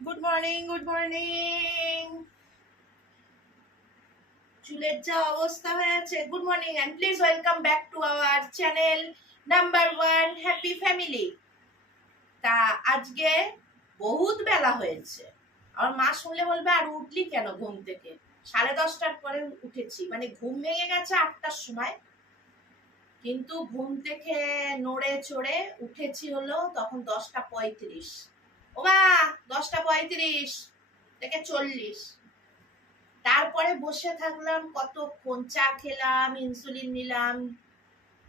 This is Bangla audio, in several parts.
Good morning, good morning. চুলের যা অবস্থা হয়ে আছে। Good morning and please welcome back to our channel number 1 happy family. তা আজকে বহুত বেলা হয়েছে। আমার মা শুনলে বলবে আর উঠলি কেন ঘুম থেকে? 10:30টার পরে উঠেছি, মানে ঘুম ভেঙে গেছে 8টার সময়, কিন্তু ঘুম থেকে নড়ে চড়ে উঠেছি হলো তখন 10টা 35। ও মা, 10টা 35 থেকে 40। তারপরে বসে থাকলাম কতক্ষণ, চা খেলাম, ইনসুলিন নিলাম,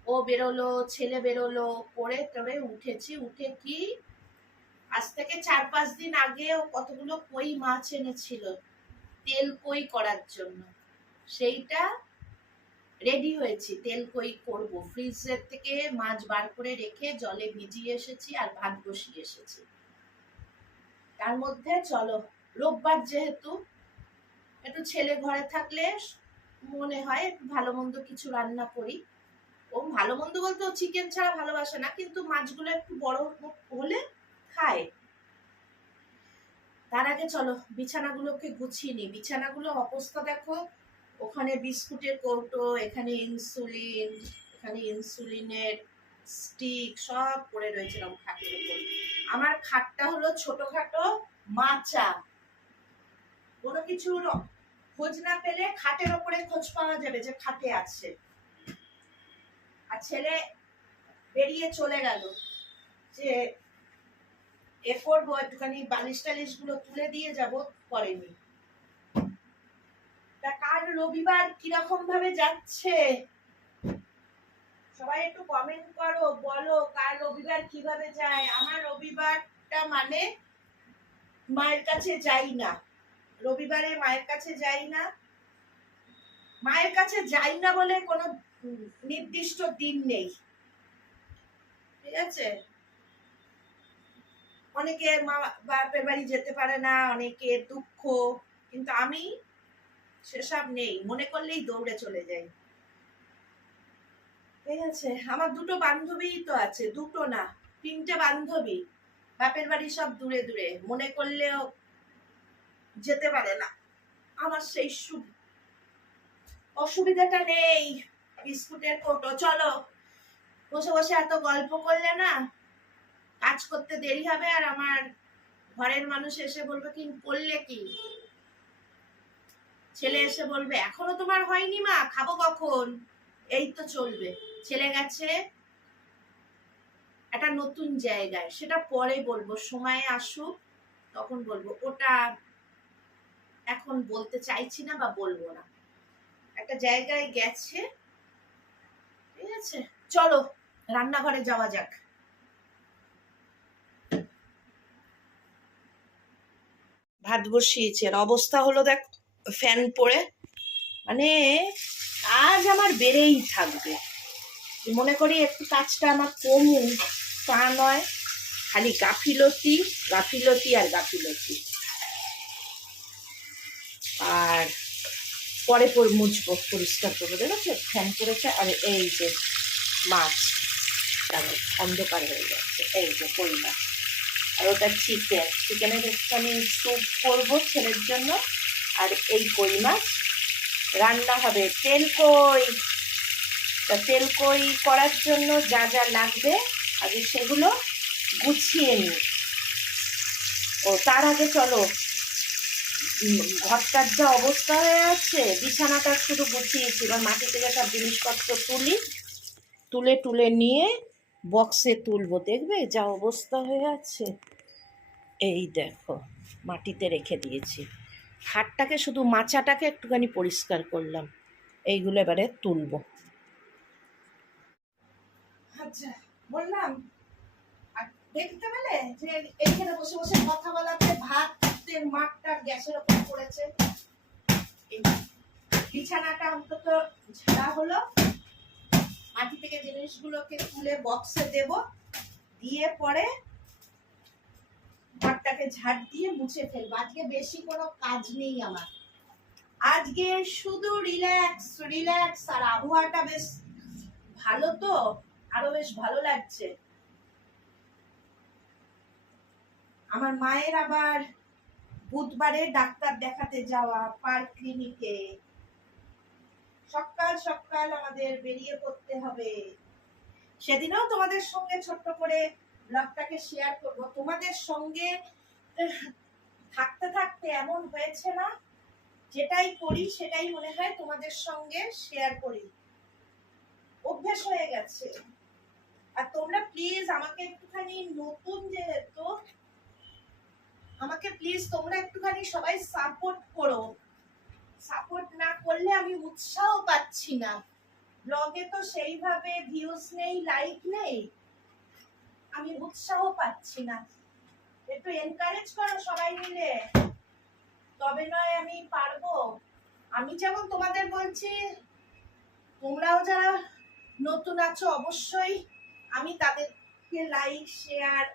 ও বেরোলো, ছেলে বেরোলো, করে টরে উঠেছি। উঠে কি আজ থেকে 4-5 দিন আগে ও কতগুলো কই মাছ এনেছিল তেল কই করার জন্য, সেইটা রেডি হয়েছি, তেল কই করব। ফ্রিজের থেকে মাছ বার করে রেখে জলে ভিজিয়ে এসেছি আর ভাত বসিয়ে এসেছি। তার মধ্যে চলো, রোববার যেহেতু একটু ছেলে ঘরে থাকলে মনে হয় একটু ভালো মন্দ কিছু রান্না করি। ও ভালো মন্দ বলতে ও চিকেন ছাড়া ভালোবাসে না, কিন্তু মাছগুলো একটু বড় হলে খায়। তার আগে চলো বিছানাগুলোকে গুছিয়ে নি। বিছানাগুলো অবস্থা দেখো, ওখানে বিস্কুটের কৌটো, এখানে ইনসুলিন, এখানে ইনসুলিনের স্টিক সব পড়ে রয়েছে এরকম খাটের উপর। আমার খাটটা হলো ছোটখাটো মাচা, কোনো কিছুর খোঁজ না পেলে খাটের ওপরে খোঁজ পাওয়া যাবে যে খাটে আছে। আর ছেলে বেরিয়ে চলে গেল যে এ করবো, একটুখানি বালিশ টালিশ গুলো তুলে দিয়ে যাব, করেনি। তা কাল রবিবার কিরকম ভাবে যাচ্ছে সবাই একটু কমেন্ট করো, বলো কাল রবিবার কিভাবে যায়। আমার রবিবারটা মানে মায়ের কাছে যাই না, রবিবারে মায়ের কাছে যাই না। মায়ের কাছে যাই না বলে কোনো নির্দিষ্ট দিন নেই, ঠিক আছে? অনেকে মা বাপের বাড়ি যেতে পারে না, অনেকে দুঃখ, কিন্তু আমি সেসব নেই, মনে করলেই দৌড়ে চলে যাই, ঠিক আছে? আমার দুটো বান্ধবী তো আছে, দুটো না 3টে বান্ধবী, বাপের বাড়ি সব দূরে দূরে, মনে করলেও যেতে পারে না। আমার সেই অসুবিধাটা নেই। বিস্কুটের কৌটো, চলো বসে বসে এত গল্প করলে না কাজ করতে দেরি হবে, আর আমার ঘরের মানুষ এসে বলবে কি করলে কি, ছেলে এসে বলবে এখনো তোমার হয়নি মা, খাবো কখন? এই তো চলবে। ছেলে গেছে একটা নতুন জায়গায়, সেটা পরে বলবো, সময় আসুক তখন বলবো, ওটা এখন বলতে চাইছি না বা বলবো না। একটা জায়গায় গেছে, ঠিক আছে? চলো রান্নাঘরে যাওয়া যাক। ভাত বসিয়েছে, এর অবস্থা হলো দেখ, ফ্যান পড়ে, মানে কাজ আমার বেড়েই থাকবে। মনে করি একটু কাজটা আমার কমুক, তা নয়, খালি গাফিলতি গাফিলতি আর গাফিলতি। আর পরে মুছবো, পরিষ্কার করবো। দেখেছো ফ্যান পড়েছে, আর এই যে মাছ অন্ধকার হয়ে যাচ্ছে, এই যে কই মাছ, আর ওটা চিকেনের একটুখানি স্যুপ করবো ছেলের জন্য, আর এই কই মাছ রান্না হবে। তেল কই, তা তেল কই করার জন্য যা যা লাগবে আগে সেগুলো গুছিয়ে নিই। ও তার আগে চলো, ঘরটার যা অবস্থা হয়ে আছে, বিছানাটা শুধু গুছিয়েছি, এবার মাটি থেকে সব জিনিসপত্র তুলে তুলে নিয়ে বক্সে তুলবো। দেখবে যা অবস্থা হয়ে আছে, এই দেখো মাটিতে রেখে দিয়েছি। খাটটাকে শুধু মাচাটাকে একটুখানি পরিষ্কার করলাম, এইগুলো এবারে তুলবো। আচ্ছা, বললাম আর দেখতে পেলে যে এইখানে বসে বসে কথা বলাতে ভাতের মাঠটা গ্যাসের ওপর পড়েছে। বিছানাটা অন্তত ঝাড়া হলো, মাটি থেকে জিনিসগুলোকে তুলে বক্সে দেব, দিয়ে পরে ঘরটাকে ঝাড় দিয়ে মুছে ফেলবো। আজকে বেশি কোনো কাজ নেই আমার, আজকে শুধু রিল্যাক্স রিল্যাক্স। আর আবহাওয়াটা বেশ ভালো, তো আরো বেশ ভালো লাগছে। আমার মায়ের আবার বুধবারে ডাক্তার দেখাতে যাওয়া পার্ক ক্লিনিকে। সকাল সকাল আমাদের বেরিয়ে পড়তে হবে। সেদিনও তোমাদের সঙ্গে ছোট্ট করে ব্লগটাকে শেয়ার করব। তোমাদের সঙ্গে থাকতে থাকতে এমন হয়েছে না, যেটাই করি সেটাই মনে হয় তোমাদের সঙ্গে শেয়ার করি, অভ্যেস হয়ে গেছে। আর তোমরা প্লিজ আমাকে একটুখানি, নতুন যেহেতু, আমাকে প্লিজ তোমরা একটুখানি সবাই সাপোর্ট করো। সাপোর্ট না করলে আমি উৎসাহ পাচ্ছি না। ব্লগে তো সেইভাবে ভিউজ নেই, লাইক নেই, আমি উৎসাহ পাচ্ছি না। একটু এনকারেজ করো সবাই মিলে, তবে নয় আমি পারবো। আমি যেমন তোমাদের বলছি, তোমরাও যারা নতুন আছো অবশ্যই আমি তাদেরকে লাইক শেয়ার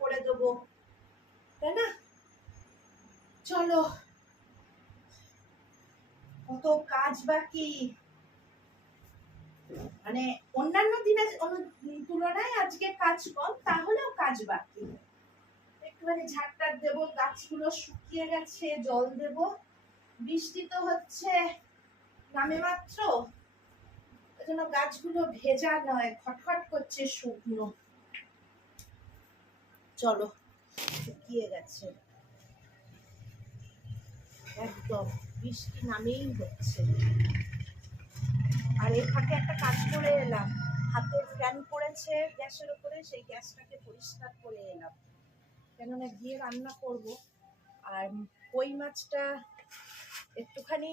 করে দেবো, তাই না? চলো, কত কাজ বাকি। মানে অন্যান্য দিনের তুলনায় আজকে কাজ কম, তাহলেও কাজ বাকি। একটুখানি ঝাড়টার দেবো, গাছগুলো শুকিয়ে গেছে, জল দেব। বৃষ্টি তো হচ্ছে নামে মাত্র, ওই জন্য গাছগুলো ভেজা নয়, খটখট করছে শুকনো। চলো, শুকিয়ে গেছে একদম, বৃষ্টি নামেই হচ্ছে। আর এই ফাঁকে একটা কাজ করে এলাম, হাতের ফ্যান পড়েছে গ্যাসের উপরে, সেই গ্যাসটাকে পরিষ্কার করে এলাম, কেননা গিয়ে রান্না করব। আর কই মাছটা একটুখানি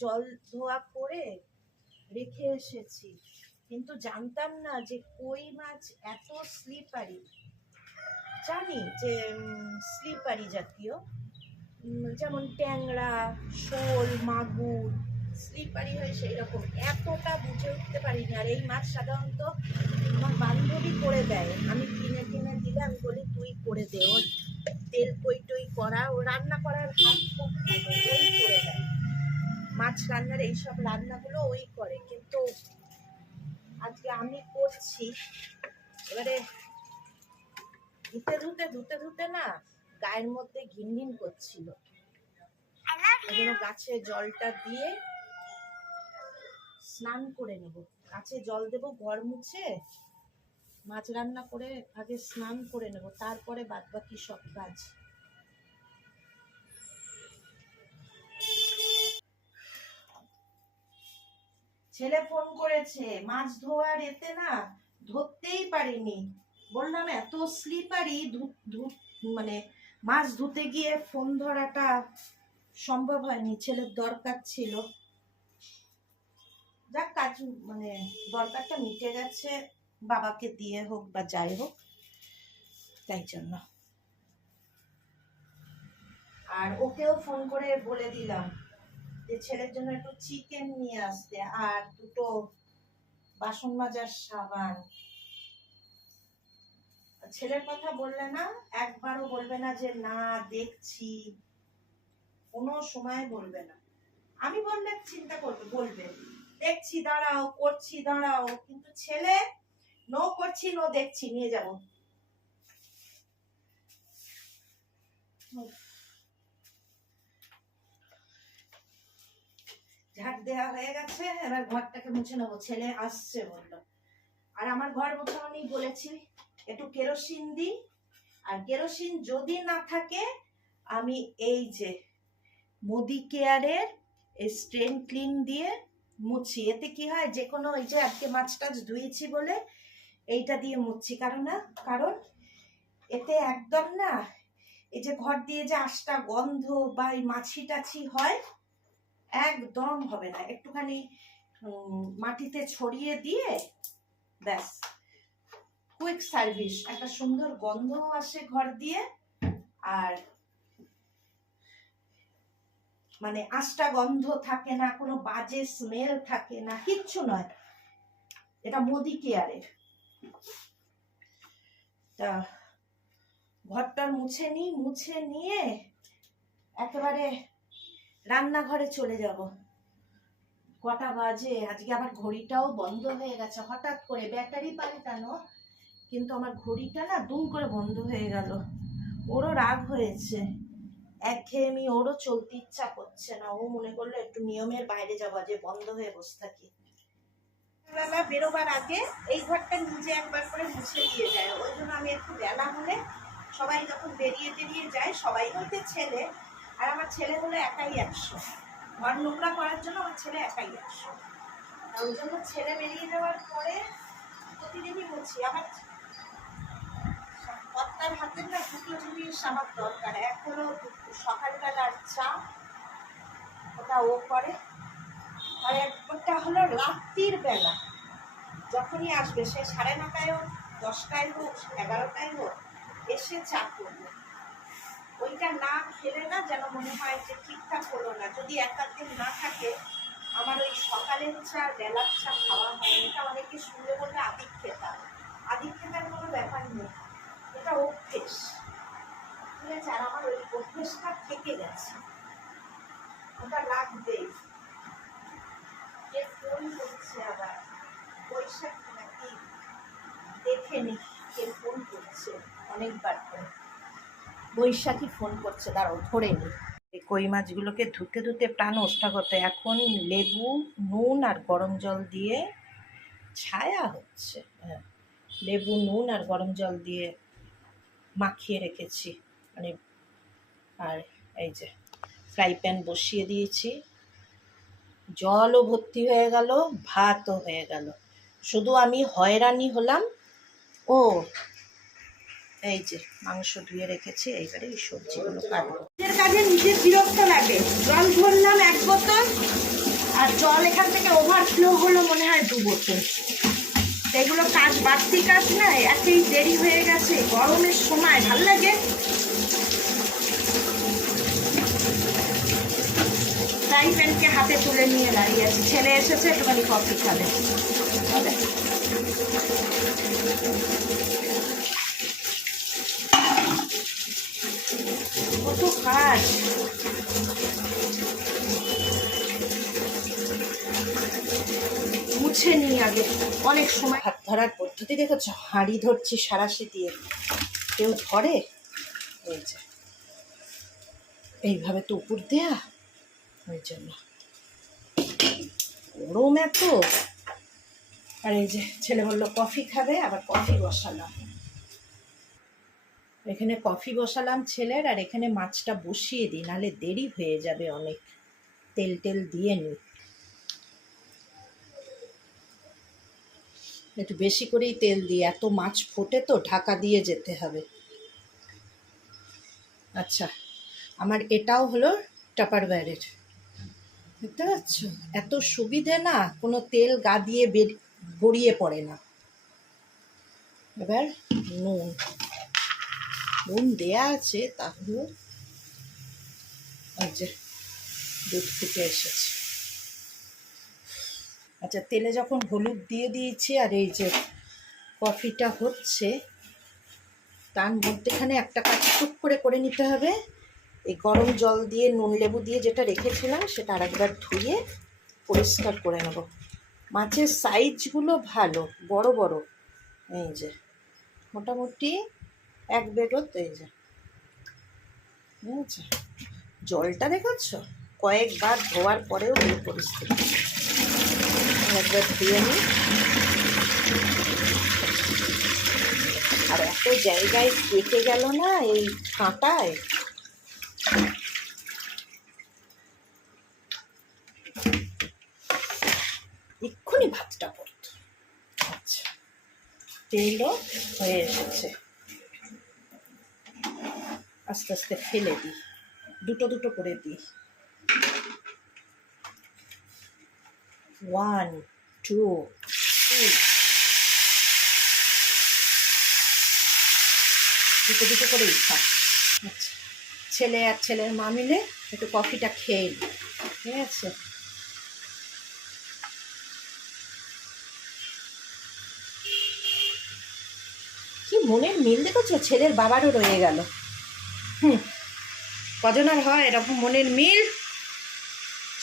জল ধোয়া করে রেখে এসেছি, কিন্তু জানতাম না যে কই মাছ এত স্লিপারি। জানি যে স্লিপারি জাতীয়, যেমন ট্যাংরা, শোল, মাগুর স্লিপারি হয়, সেই রকম এতটা বুঝে উঠতে পারিনি। আর এই মাছ সাধারণত আমার বান্ধবী করে দেয়, আমি কিনে কিনে দিলে আমি বলি তুই করে দে, ওর তেল কই টই করা, ও রান্না করার হাত খুব ভালো, ওই করে দেয়। মাছ রান্নার এইসব রান্নাগুলো ওই করে, কিন্তু আজকে আমি করছি। এবারে ধুতে ধুতে না গায়ের মধ্যে ঘিনঘিন করছিল, গাছে জলটা দিয়ে স্নান করে নেব। গাছে জল দেব, ঘর মুছে মাছ রান্না করে আগে স্নান করে নেব, তারপরে বাদ বাকি সব কাজ। ছেলে ফোন করেছে, মাছ ধোয়ার এতে না ধরতেই পারিনি, বললাম এত স্লিপারি, মানে মাছ ধুতে গিয়ে ফোন ধরাটা সম্ভব হয়নি, ছেলের দরকার ছিল। যাক, কাজ মানে দরকারটা মিটে গেছে, বাবাকে দিয়ে হোক বা যাই হোক, তাই জন্য। আর ওকেও ফোন করে বলে দিলাম যে ছেলের জন্য একটু চিকেন নিয়ে আসতে, আর দুটো বাসন মাজার সাবান। ছেলের কথা বললে না, একবারও বলবে না যে না দেখছি, কোনো সময় বলবে না। আমি বললে চিন্তা করবে, বলবে দেখছি দাঁড়াও, করছি দাঁড়াও, কিন্তু ছেলে নো করছি, নো দেখছি, নিয়ে যাব। ঝাড় দেওয়া হয়ে গেছে, এবার ঘরটাকে মুছে নেবো, ছেলে আসছে বললো। আর আমার ঘর মোছানি বলেছি একটু কেরোসিন দিই, আর কেরোসিন যদি না থাকে আমি এই যে মোদি কেয়ারের স্ট্রেন ক্লিন দিয়ে মুছি। এতে কি হয়, যে কোনো, এই যে আজকে মাছ টাছ ধুয়েছি বলে এইটা দিয়ে মুছছি, কারণ এতে একদম না, এই যে ঘর দিয়ে যে আঁশটা গন্ধ বা এই মাছি টাছি হয়, একদম হবে না। একটুখানি মাটিতে ছড়িয়ে দিয়ে ব্যাস, কুইক সার্ভিস, একটা সুন্দর গন্ধ আসে ঘর দিয়ে, আর মানে আঁশটা গন্ধ থাকে না, কোনো বাজে স্মেল থাকে না, কিচ্ছু নয়। এটা মোদি কেয়ারের। তা ঘরটা মুছে নিই, মুছে নিয়ে একেবারে রান্নাঘরে চলে যাব। কটা বাজে আজকে, আবার ঘড়িটাও বন্ধ হয়ে গেছে হঠাৎ করে, ব্যাটারি পাল্টানো, কিন্তু আমার ঘড়িটা না দুম করে বন্ধ হয়ে গেল। ওরও রাগ হয়েছে একঘেয়েমি, ওরও চলতে ইচ্ছা করছে না। ও মনে করলো একটু নিয়মের বাইরে যাওয়া, যে বন্ধ হয়ে বসে থাকি। বেলা বেরোবার আগে এই ঘরটা নিজে একবার করে মুছে দিয়ে যায়। ওই জন্য আমি একটু বেলা হলে সবাই যখন বেরিয়ে টেরিয়ে যায়, সবাই বলতে ছেলে, আর আমার ছেলে হলো একাই 100, ঘর নোংরা করার জন্য আমার ছেলে একাই 100। ওই জন্য ছেলে বেরিয়ে যাওয়ার পরে প্রতিদিনই মুছি। আমার কর্তার হাতের না দুটো জিনিস আমার দরকার। এক হলো সকালবেলার চা, ওটা ও করে, আর একটা হলো রাত্রির বেলা যখনই আসবে, সে 9:30 হোক, 10টায় হোক, 11টায় হোক, এসে চা করবে। ওইটা না খেলে না যেন মনে হয় যে ঠিকঠাক হলো না। যদি এক আধ দিন না থাকে, আমার ওই সকালের চা বেলার চা খাওয়া হয়। এটা অনেকে শুনলে বললে আদিক্ষেতা। আদিক্ষেতার কোনো ব্যাপার নেই, এটা অভ্যেস, ঠিক আছে? আর আমার ওই অভ্যেসটা থেকে গেছে, ওটা লাগবেই। কে ফোন করছে আবার? বৈশাখ নাকি? দেখে নি কে ফোন করছে, অনেকবার করে বৈশাখী ফোন করছে, দাঁড়াও ধরে নি। কই মাছগুলোকে ধুতে ধুতে প্রাণ ওষ্ঠাগত। এখন লেবু, নুন আর গরম জল দিয়ে ছায়া হচ্ছে, হ্যাঁ, লেবু, নুন আর গরম জল দিয়ে মাখিয়ে রেখেছি মানে। আর এই যে ফ্রাই প্যান বসিয়ে দিয়েছি, জলও ভর্তি হয়ে গেল, ভাতও হয়ে গেল। শুধু আমি হয়রানি হলাম। ও এই যে মাংস ধুয়ে রেখেছি, এইবারে এই সবজিগুলো কাটবো। নিজের কাজে নিজের বিরক্ত লাগে। জল ভরলাম 1 বোতল, আর জল এখান থেকে ওভারফ্লো হলো মনে হয় 2 বোতল। এগুলো কাজ, বাড়তি কাজ না, একেই দেরি হয়ে গেছে। গরমের সময় ভাল লাগে। ফ্রাই প্যানকে হাতে তুলে নিয়ে দাঁড়িয়ে আছি। ছেলে এসেছে, একটুখানি কফি খাবে। কত কাজ, মুছে নিই আগে। অনেক সময় হাত ধরার পদ্ধতি দেখেছো? হাঁড়ি ধরছি সারাশি দিয়ে, কেউ ধরে? এই যে এইভাবে তো উপর দেয়া, ওই জন্য গরম এত। আর এই যে ছেলে বললো কফি খাবে, আবার কফি বসালাম। এখানে কফি বসালাম ছেলের, আর এখানে মাছটা বসিয়ে দিই, নাহলে দেরি হয়ে যাবে অনেক। তেল টেল দিয়ে নিই, একটু বেশি করেই তেল দিই, এত মাছ ফোটে তো ঢাকা দিয়ে যেতে হবে। আচ্ছা, আমার এটাও হলো টাপারওয়্যারের, দেখতে পাচ্ছ? এত সুবিধে না, কোনো তেল গা দিয়ে গড়িয়ে পড়ে না। এবার নুন, নুন দেয়া আছে, তাহলে ওই যে দুধ ফুটে এসেছে। আচ্ছা, তেলে যখন হলুদ দিয়ে দিয়েছি, আর এই যে কফিটা হচ্ছে, তার মধ্যেখানে একটা কাজ টুক করে নিতে হবে। এই গরম জল দিয়ে নুন লেবু দিয়ে যেটা রেখেছিলাম, সেটা আরেকবার ধুয়ে পরিষ্কার করে নেব। মাছের সাইজগুলো ভালো, বড় বড়, এই যে মোটামুটি 1 বেগত। এই যে বুঝেছ, জলটা দেখেছ? কয়েকবার ধোয়ার পরেও এই পরিস্থিতি। একবার ধুয়ে নিই। আর এত জায়গায় কেটে গেল না এই কাঁটায়। এক্ষুনি ভাতটা পড়ত। আচ্ছা, তেলও হয়ে এসেছে, আস্তে আস্তে ফেলে দিই, দুটো দুটো করে দিই। 1 2 3, দুটো দুটো করেই খাই। আচ্ছা, ছেলে আর ছেলের মা মিলে একটু কফিটা খেয়ে নিই, ঠিক আছে? কি মনের মিল দেখেছো? ছেলের বাবারও রয়ে গেল। কজন আর হয় এরকম মনের মিল।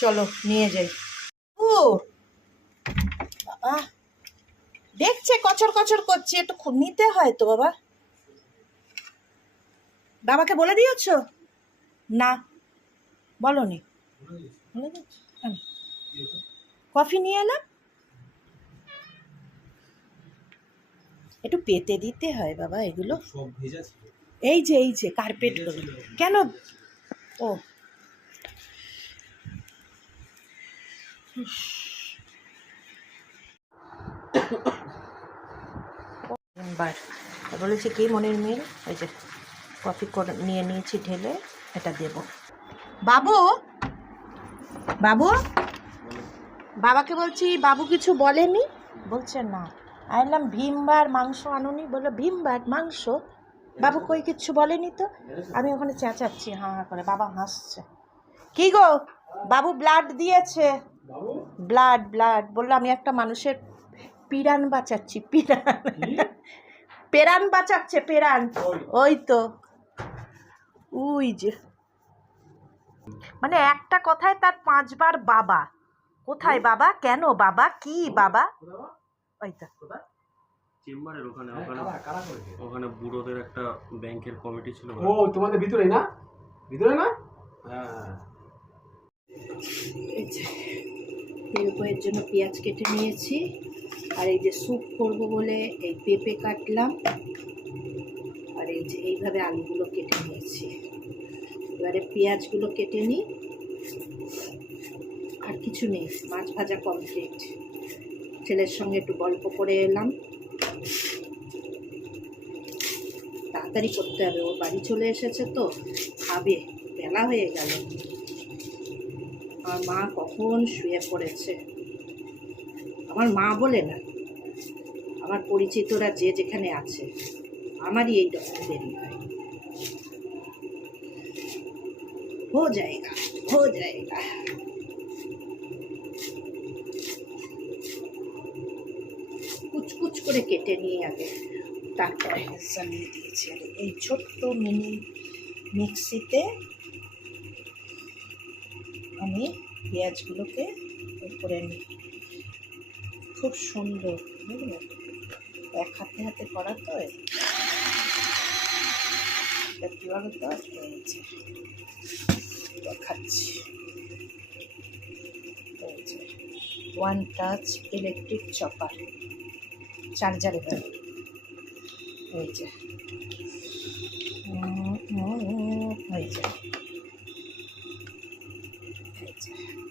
চলো নিয়ে যাই। ও বাবা, দেখছে কচর কচর করছে, একটু নিতে হয় তো বাবা। বাবাকে বলে দিয়েছো? না, বলনি। কফি নিয়ে এলাম, একটু পেতে দিতে হয় বাবা এগুলো। এই যে কার্পেটগুলো কেন? ও বার বলেছি কি মনের মিল, ওই যে কফি করে নিয়ে নিয়েছি ঢেলে, এটা দেব। বাবু, বাবু, বাবাকে বলছি, বাবু কিছু বলেনি? বলছে না। আইলাম ভীমবার মাংস আনুনি, বললো ভীমবার মাংস, বাবু কই কিচ্ছু বলেনি তো। আমি ওখানে চেঁচাচ্ছি হাঁ হাঁ করে, বাবা হাসছে। কি গো বাবু ব্লাড দিয়েছে, ব্লাড ব্লাড বললো আমি একটা মানুষের পিরান বাঁচাচ্ছি, পেরান বাঁচাচ্ছে, পেরান। ওই তো ওই যে, মানে একটা কথায় তার 5 বার বাবা। কোথায় বাবা, কেন বাবা, কি বাবা? ওই তো চেম্বারের ওখানে ওখানে বুড়োদের একটা ব্যাংকের কমিটি ছিল। ও তোমাদের ভিতরে না, ভিতরে না? হ্যাঁ, তেলকয়ের জন্য পেঁয়াজ কেটে নিয়েছি, আর এই যে স্যুপ করবো বলে এই পেঁপে কাটলাম, আর এই যে এইভাবে আলুগুলো কেটে নিয়েছি। এবারে পেঁয়াজগুলো কেটে নিই, আর কিছু নেই, মাছ ভাজা কমপ্লিট। ছেলের সঙ্গে একটু গল্প করে এলাম, তাড়াতাড়ি করতে হবে, ওর বাড়ি চলে এসেছে তো, খাবে, বেলা হয়ে গেল। আমার মা কখন শুয়ে পড়েছে, আমার মা বলে না, আমার পরিচিতরা যে যেখানে আছে, আমারই এই রকম দেরি হয়। হো যায়গা, হো যায়গা। কুচকুচ করে কেটে নিয়ে আগে, তারপরে জ্বালিয়ে দিয়েছি। আর এই ছোট্ট মিনি মিক্সিতে আমি পেঁয়াজগুলোকে করে নিই, খুব সুন্দর, বুঝলেন? এক হাতে হাতে করা তো, কীভাবে তো হয়েছে দেখাচ্ছি। 1 টাচ ইলেকট্রিক চপার, চার্জারে দেয়, ওই যে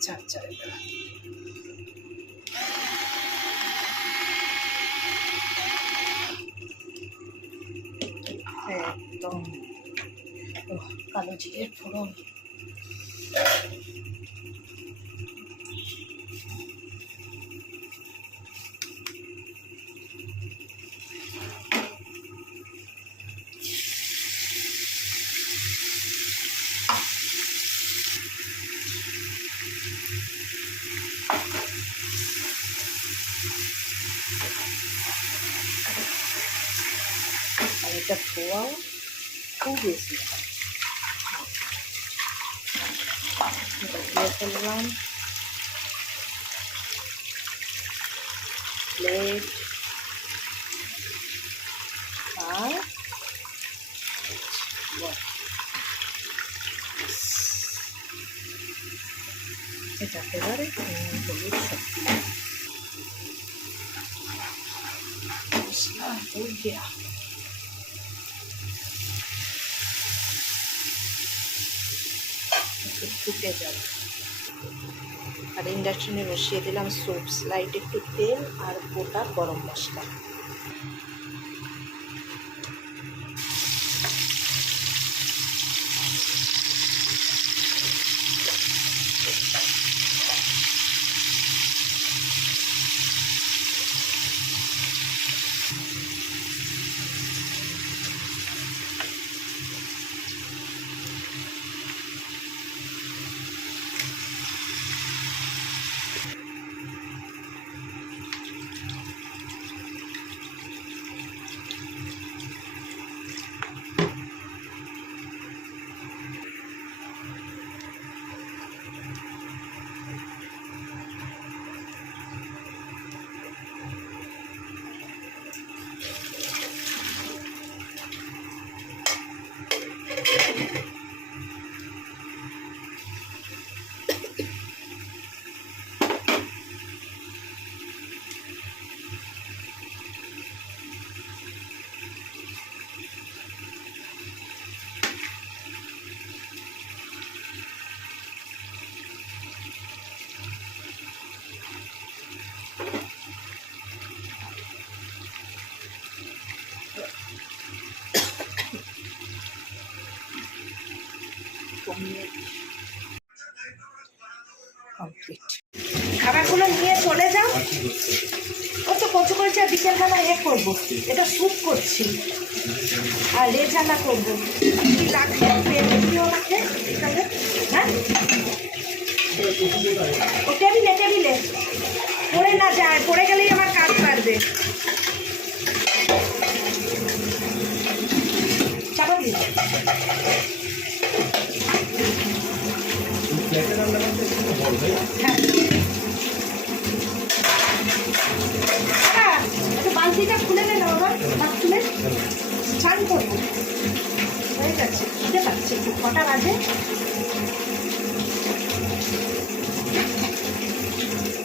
চার্জারে দেওয়া। একদম কালো জিরের ফোড়ন, আর এটা ধোয়াও খুব বেশি। দিয়ে ফেললাম প্লেট, আর এটা এবারে হলুদ মশলা দেওয়া, ফুটে যাবে। আর ইন্ডাকশনে বসিয়ে দিলাম স্যুপ, স্লাইড একটু তেল আর গোটা গরম মশলা। কমিয়ে কমপ্লিট। খাবারগুলো নিয়ে চলে যাও। ও তো কচু করেছে, বিকেলবেলা করবো, এটা স্যুপ করছি আর রেজালা করবো। কি লাগবে দিও আমাকে এখানে? হ্যাঁ, ও টেবিলে টেবিলে পড়ে না যায়, পড়ে গেলেই আমার কাজ পারবে। চাপা দিই। হ্যাঁ, একটু বালতিটা খুলে নে না বাবা, হাত তুলে স্নান করবো। হয়ে যাচ্ছে, বুঝতে পারছি একটু কটা বাজে।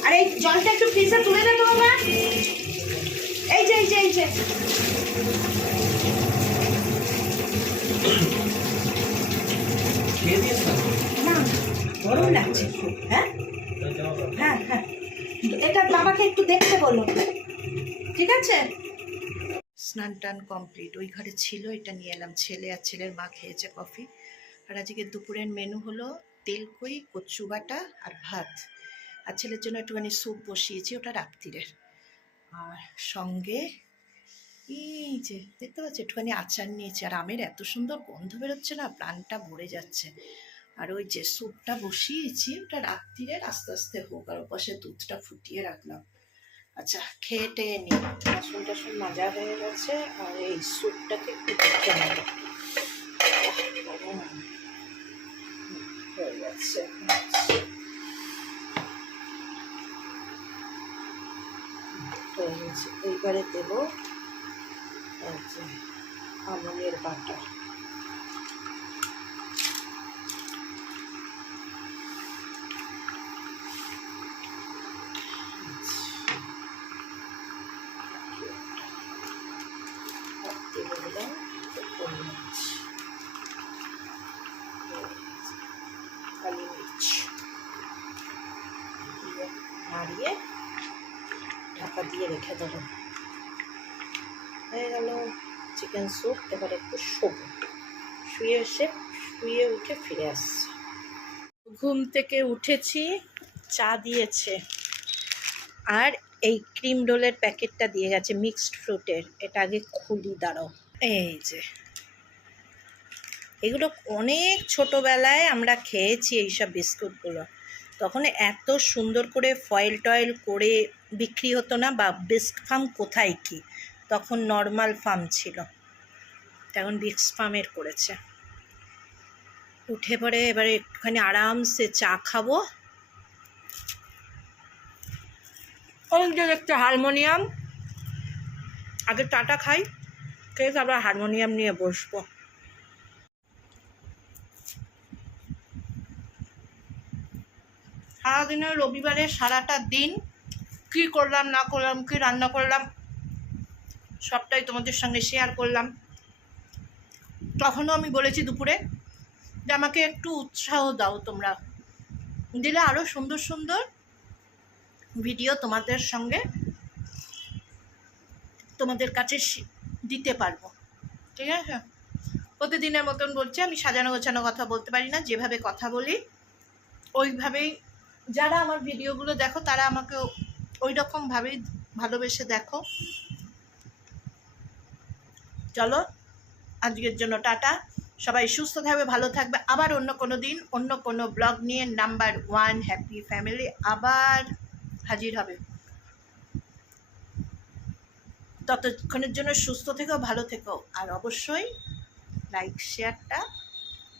আর এই জলটা একটু ফ্রিজে তুলে দেবো বাবা। এই যে এই যে এই যে না, গরম লাগছে খুব। হ্যাঁ হ্যাঁ হ্যাঁ, এটা বাবাকে একটু দেখতে বলো, ঠিক আছে? স্নান টান কমপ্লিট, ওই ঘরে ছিল, এটা নিয়ে এলাম। ছেলে আর ছেলের মা খেয়েছে কফি। আর আজকে দুপুরের মেনু হলো তেলকই, কচু বাটা আর ভাত। আর ছেলের জন্য একটুখানি স্যুপ বসিয়েছি, ওটা রাত্রিরের। আর সঙ্গে এই যে দেখতে পাচ্ছি একটুখানি আচার নিয়েছি। আর আমের এত সুন্দর গন্ধ বেরোচ্ছে না, প্রাণটা ভরে যাচ্ছে। আর ওই যে স্যুপটা বসিয়েছি, ওটা রাত্রিরের, আস্তে আস্তে হোক। আর ওপাশে দুধটা ফুটিয়ে রাখলাম। আচ্ছা, খেয়ে টেয়ে নিই। বাসন টাসন মাজা হয়ে গেছে। আর এই স্যুপটাকে একটু দেখতে নেব। হয়ে যাচ্ছে। হয়ে গেছে। এইবারে দেবো আমলের বাটার। কালি মির্চ নাড়িয়ে ঢাকা দিয়ে রেখে দেবো। হয়ে গেল চিকেন স্যুপ। এবার একটু শোবো, শুয়ে উঠে ফিরে আসছি। ঘুম থেকে উঠেছি, চা দিয়েছে। আর এই ক্রিম রোলের প্যাকেটটা দিয়ে গেছে মিক্সড ফ্রুটের। এটা আগে খুলি, দাঁড়াও। এই যে এগুলো অনেক ছোটোবেলায় আমরা খেয়েছি এইসব বিস্কুটগুলো। তখন এত সুন্দর করে ফয়েল টয়েল করে বিক্রি হতো না, বা বিস্ক ফার্ম কোথায় কি, তখন নর্মাল ফার্ম ছিল, এখন বিস্ক ফার্মের করেছে। উঠে পড়ে এবারে একটুখানি আরামসে চা খাবো। ওই যে একটা হারমোনিয়াম, আগে চাটা খাই, খেয়ে আবার হারমোনিয়াম নিয়ে বসবো। সারাদিনের রবিবারে সারাটা দিন কি করলাম না করলাম, কি রান্না করলাম, সবটাই তোমাদের সঙ্গে শেয়ার করলাম। তখনও আমি বলেছি দুপুরে যে আমাকে একটু উৎসাহ দাও, তোমরা দিলে আরও সুন্দর সুন্দর ভিডিও তোমাদের সঙ্গে, তোমাদের কাছে দিতে পারবো, ঠিক আছে? প্রতিদিনের মতন বলছি, আমি সাজানো গোছানো কথা বলতে পারি না। যেভাবে কথা বলি ওইভাবেই, যারা আমার ভিডিওগুলো দেখো তারা আমাকে ওই রকমভাবেই ভালোবেসে দেখো। চলো, আজকের জন্য টাটা। সবাই সুস্থ থাকবে, ভালো থাকবে। আবার অন্য কোনো দিন অন্য কোনো ব্লগ নিয়ে নাম্বার 1 হ্যাপি ফ্যামিলি আবার হাজির হবে। ততক্ষণের জন্য সুস্থ থেকো, ভালো থেকো। আর অবশ্যই লাইক শেয়ারটা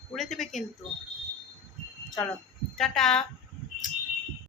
করে দেবে কিন্তু। চলো, টাটা।